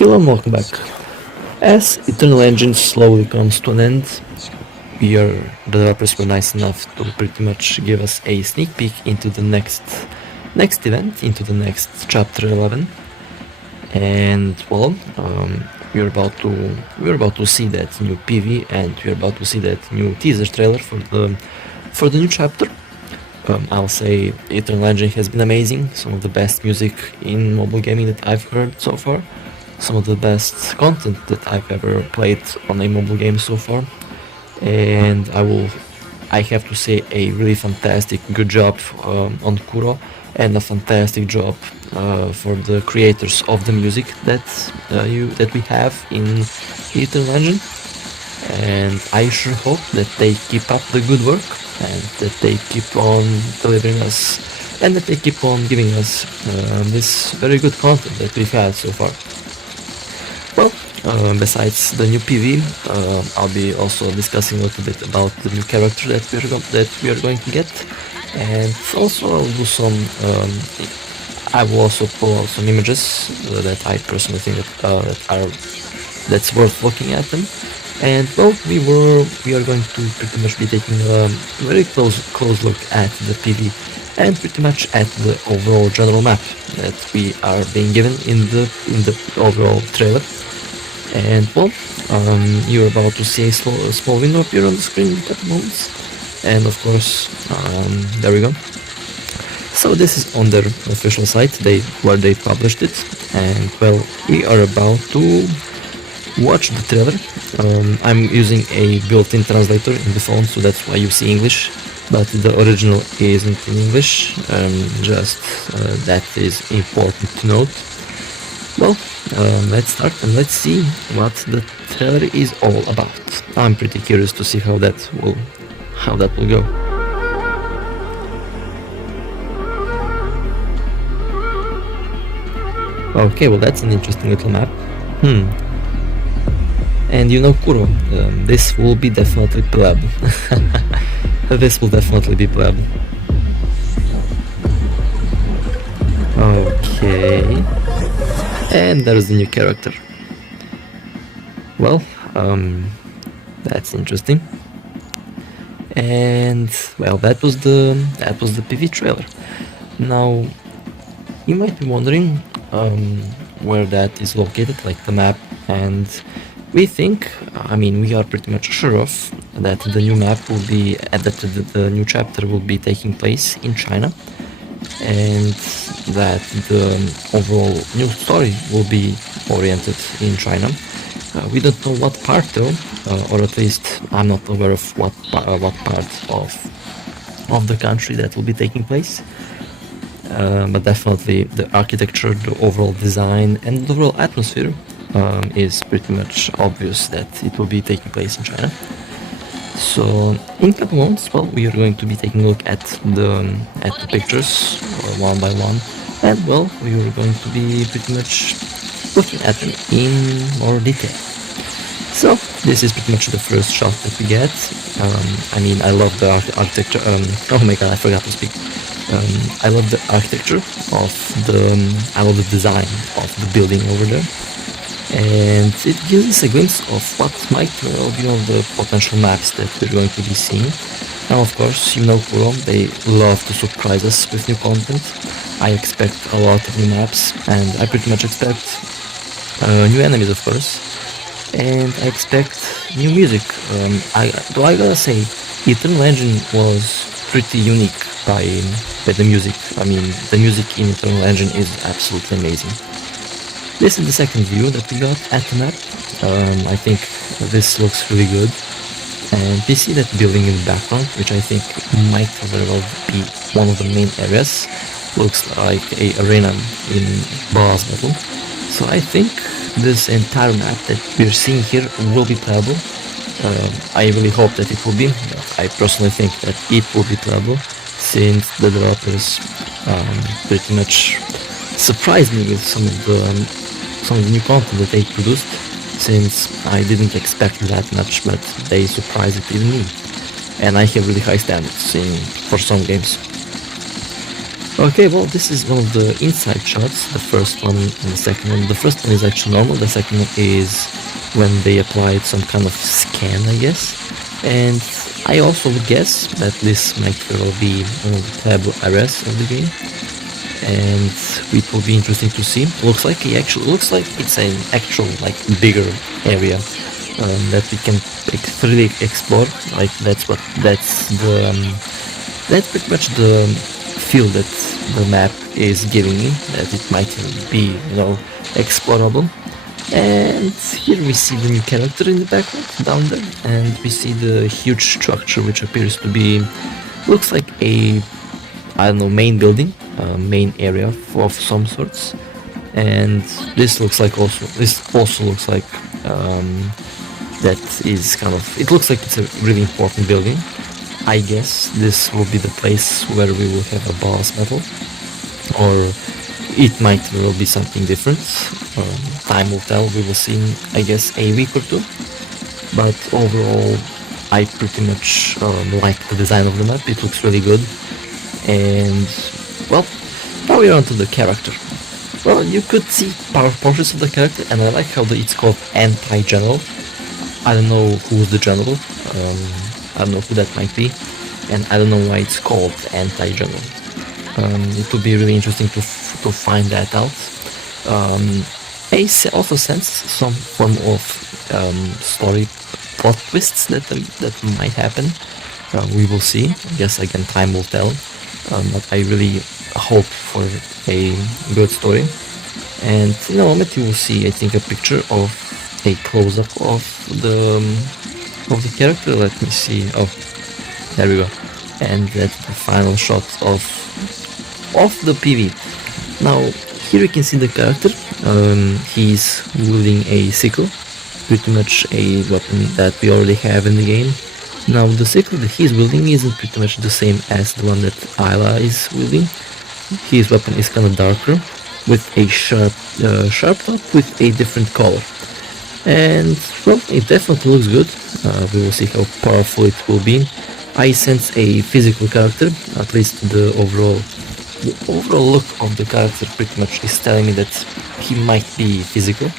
Hello and welcome back. As Eternal Engine slowly comes to an end, the developers were nice enough to pretty much give us a sneak peek into the next event, into the next chapter 11, and well, we're about to see that new PV, and we're about to see that new teaser trailer for the new chapter. I'll say Eternal Engine has been amazing, some of the best music in mobile gaming that I've heard so far, some of the best content that I've ever played on a mobile game so far, and I have to say a really fantastic good job on Kuro, and a fantastic job for the creators of the music that we have in Eternal Engine, and I sure hope that they keep up the good work and that they keep on delivering us and that they keep on giving us this very good content that we've had so far. Well, besides the new PV, I'll be also discussing a little bit about the new character that we are going to get, and also I'll do some. I will also pull out some images that I personally think that's worth looking at them. And well, we are going to pretty much be taking a very close look at the PV and pretty much at the overall general map that we are being given in the overall trailer. And well, you're about to see a small window appear on the screen in a couple moments, and of course, there we go. So this is on their official site, where they published it, and well, we are about to watch the trailer. I'm using a built-in translator in the phone, so that's why you see English, but the original isn't in English, that is important to note. Well, let's start and let's see what the trailer is all about. I'm pretty curious to see how that will go. Okay, well that's an interesting little map. And you know, Kuro, this will be definitely pleb. This will definitely be pleb. Okay. And there's the new character. Well, that's interesting. And well, that was the PV trailer. Now, you might be wondering where that is located, like the map, and we are pretty much sure of that the new map will be the new chapter will be taking place in China, and that the overall new story will be oriented in China. We don't know what part though, or at least I'm not aware of what part of the country that will be taking place. But definitely the architecture, the overall design, and the overall atmosphere is pretty much obvious that it will be taking place in China. So in a couple moments, well, we are going to be taking a look at the pictures one by one, and well, we are going to be pretty much looking at them in more detail. So this is pretty much the first shot that we get. I love the architecture. Oh my god, I forgot to speak. I love the architecture I love the design of the building over there, and it gives us a glimpse of what might be on the potential maps that we're going to be seeing. Now, of course, you know Kuro, they love to surprise us with new content. I expect a lot of new maps, and I pretty much expect new enemies, of course, and I expect new music. I gotta say, Eternal Engine was pretty unique by the music. The music in Eternal Engine is absolutely amazing. This is the second view that we got at the map. I think this looks really good, and we see that building in the background, which I think might very well be one of the main areas. Looks like a arena in boss battle. So I think this entire map that we're seeing here will be playable. I really hope that it will be. I personally think that it will be playable, since the developers pretty much surprised me with some of the new content that they produced, since I didn't expect that much, but they surprised it even me, and I have really high standards for some games. Okay, well, this is one of the inside shots, the first one and the second one. The first one is actually normal, the second one is when they applied some kind of scan, I guess. And I also would guess that this might very well be one of the taboo areas of the game. And it will be interesting to see. Looks like it's an actual like bigger area that we can freely explore. Like that's pretty much the feel that the map is giving me, that it might be, explorable. And here we see the new character in the background down there, and we see the huge structure which appears to be, looks like a, I don't know, main building, main area of some sorts. And this also looks like that is kind of, it looks like it's a really important building. I guess this will be the place where we will have a boss battle, or it might well be something different. Time will tell. We will see in, I guess, a week or two. But overall, I pretty much like the design of the map. It looks really good. And well, now we're on to the character. Well, you could see portraits of the character, and I like how it's called anti-general. I don't know who's the general. I don't know who that might be, and I don't know why it's called anti-general. It would be really interesting to find that out. I also sense some form of story plot twists that might happen. We will see. I guess again time will tell. But I really hope for a good story. And in a moment you will see, I think, a picture of a close-up of the character. Let me see. Oh, there we go. And that's the final shot of the PV. Now here you can see the character. He's wielding a sickle, pretty much a weapon that we already have in the game. Now the sickle that he's wielding isn't pretty much the same as the one that Isla is wielding. His weapon is kind of darker, with a sharp top with a different color. And well, it definitely looks good. We will see how powerful it will be. I sense a physical character, at least the overall look of the character pretty much is telling me that he might be physical.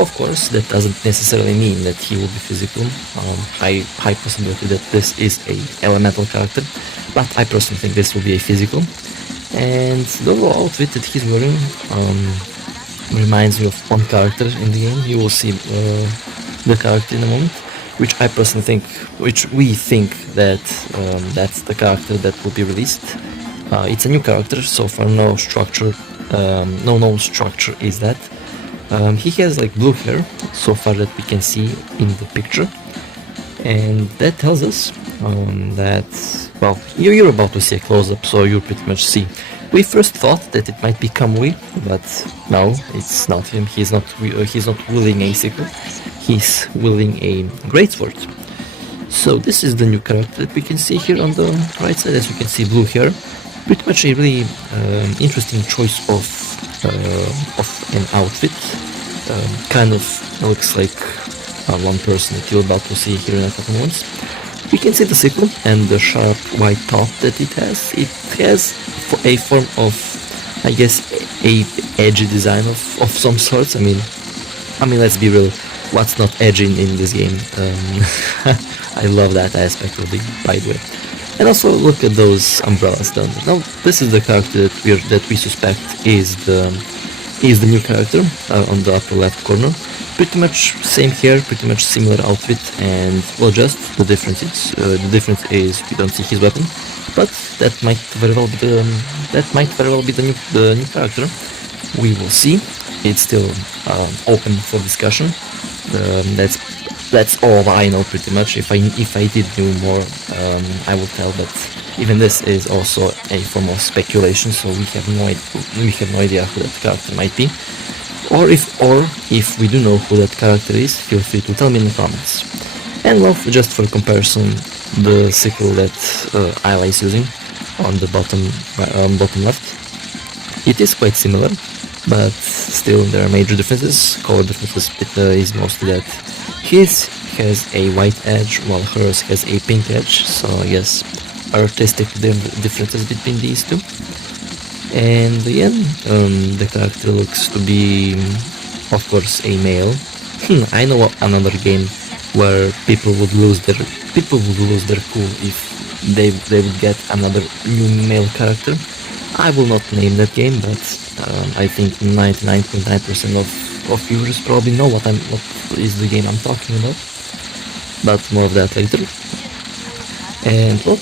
Of course, that doesn't necessarily mean that he will be physical. High possibility that this is a elemental character, but I personally think this will be a physical. And the overall outfit that he's wearing reminds me of one character in the game. You will see the character in a moment, which we think that that's the character that will be released. It's a new character, so far no structure, no known structure is that. He has like blue hair, so far that we can see in the picture, and that tells us that, well, you're about to see a close-up, so you pretty much see. We first thought that it might be Kamui, but no, it's not him. He's not wielding a sickle. He's wielding a greatsword. So this is the new character that we can see here on the right side. As you can see, blue hair. Pretty much a really interesting choice of an outfit. Kind of looks like one person that you're about to see here in a couple months. We can see the sickle and the sharp white top that it has. It has a form of, I guess, a edgy design of some sorts. I mean, let's be real. What's not edgy in this game? I love that aspect of the, by the way. And also look at those umbrellas down there. Now this is the character that we suspect is the new character on the upper left corner. Pretty much same hair, pretty much similar outfit, and well, just the difference is we don't see his weapon, but that might very well be the new character. We will see. It's still open for discussion. That's all I know pretty much. If I did know more, I would tell, but even this is also a form of speculation, so we have no idea who that character might be. Or if we do know who that character is, feel free to tell me in the comments. And well, just for comparison, the sickle that Isla is using on the bottom left, it is quite similar, but still there are major differences. Color differences is mostly that his has a white edge while hers has a pink edge, so I guess artistic differences between these two. And again, the character looks to be, of course, a male. I know another game where people would lose their cool if they would get another new male character. I will not name that game, but I think 99.9% of viewers probably know what is the game I'm talking about. But more of that later. And well,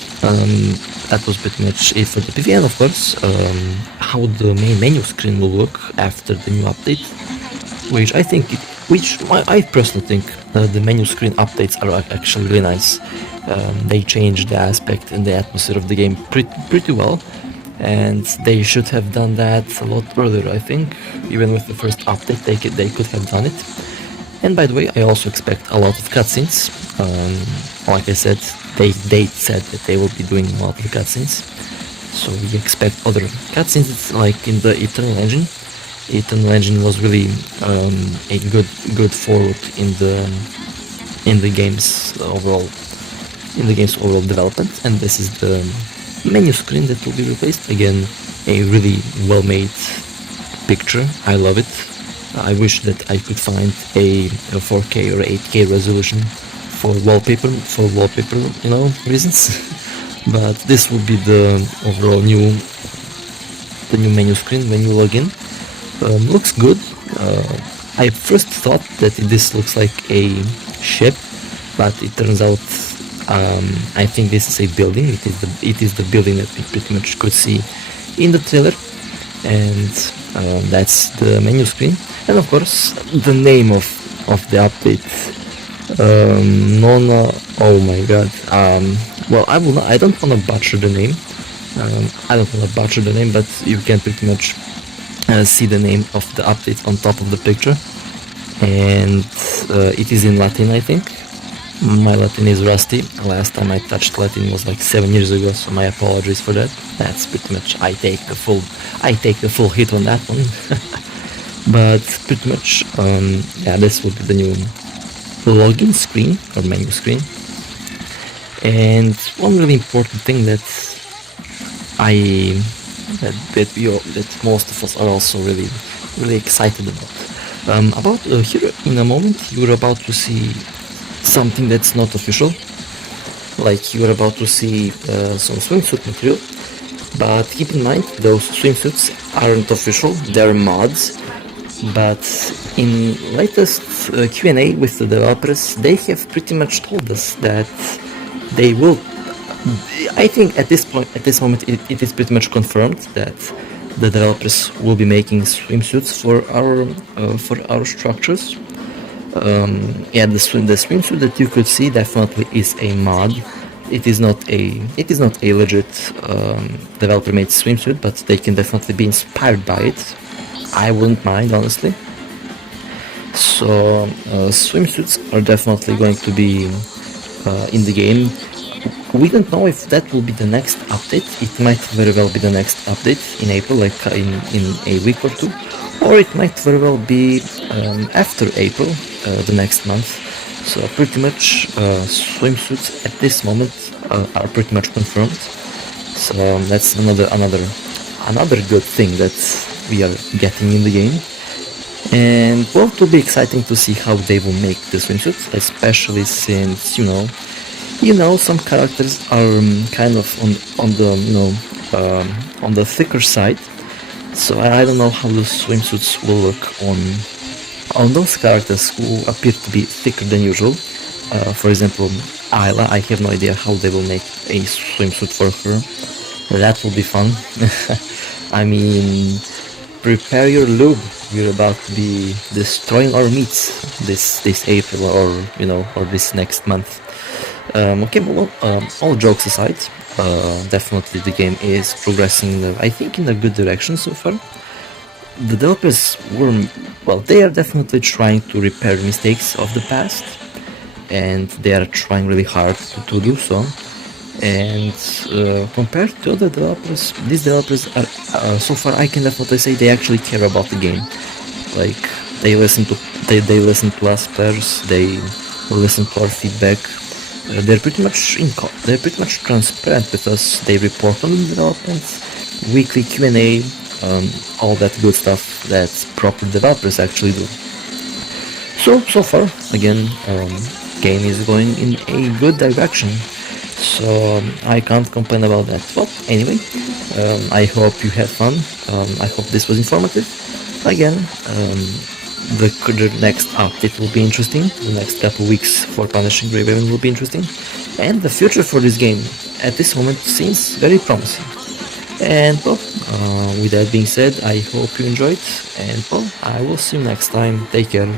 that was pretty much it for the PV, and of course, how the main menu screen will look after the new update, which I personally think the menu screen updates are actually really nice. They change the aspect and the atmosphere of the game pretty well, and they should have done that a lot earlier. I think even with the first update, they could have done it. And by the way, I also expect a lot of cutscenes. Like I said, they said that they will be doing a lot of cutscenes, so we expect other cutscenes. It's like in the Eternal Engine. Eternal Engine was really a good forward in the game's overall development, and this is the menu screen that will be replaced. Again, a really well-made picture. I love it. I wish that I could find a 4K or 8K resolution for wallpaper, reasons. But this would be the overall new menu screen when you log in. Looks good. I first thought that this looks like a ship, but it turns out I think this is a building. It is the building that we pretty much could see in the trailer, and that's the menu screen. And of course, the name of the update, NONA. Oh my god. Well, I don't want to butcher the name. But you can pretty much see the name of the update on top of the picture, and it is in Latin, I think. My Latin is rusty. Last time I touched Latin was like 7 years ago, so my apologies for that. That's pretty much I take the full hit on that one. But pretty much, yeah, this would be the new login screen or menu screen. And one really important thing that most of us are also really excited about. Here in a moment, you're about to see something that's not official. Like, you're about to see some swimsuit material, but keep in mind those swimsuits aren't official, they're mods. But in latest Q&A with the developers, they have pretty much told us that they will. I think at this moment, it is pretty much confirmed that the developers will be making swimsuits for our structures. Yeah, the swimsuit that you could see definitely is a mod. It is not a legit developer-made swimsuit, but they can definitely be inspired by it. I wouldn't mind, honestly. So swimsuits are definitely going to be in the game. We don't know if that will be the next update. It might very well be the next update in April, like in a week or two, or it might very well be after April, the next month. So pretty much swimsuits at this moment are pretty much confirmed. So that's another good thing that we are getting in the game. And well, it will be exciting to see how they will make the swimsuits, especially since some characters are kind of on the thicker side. So I don't know how the swimsuits will look on those characters who appear to be thicker than usual. For example, Ayla, I have no idea how they will make a swimsuit for her. That will be fun. I mean, prepare your lube. We're about to be destroying our meats this April or this next month. Okay, well, all jokes aside, definitely the game is progressing, I think, in a good direction so far. The developers they are definitely trying to repair mistakes of the past, and they are trying really hard to do so. And compared to other developers, these developers are, so far I can definitely say they actually care about the game. Like, they listen to us players, they listen to our feedback. They're pretty much transparent with us. They report on the developments, weekly Q&A, all that good stuff that proper developers actually do. So far, again, game is going in a good direction, so I can't complain about that. But anyway, I hope you had fun. I hope this was informative. Again, the next update will be interesting. The next couple weeks for Punishing Grave Haven will be interesting, and the future for this game at this moment seems very promising. And well, with that being said, I hope you enjoyed, and well, I will see you next time. Take care.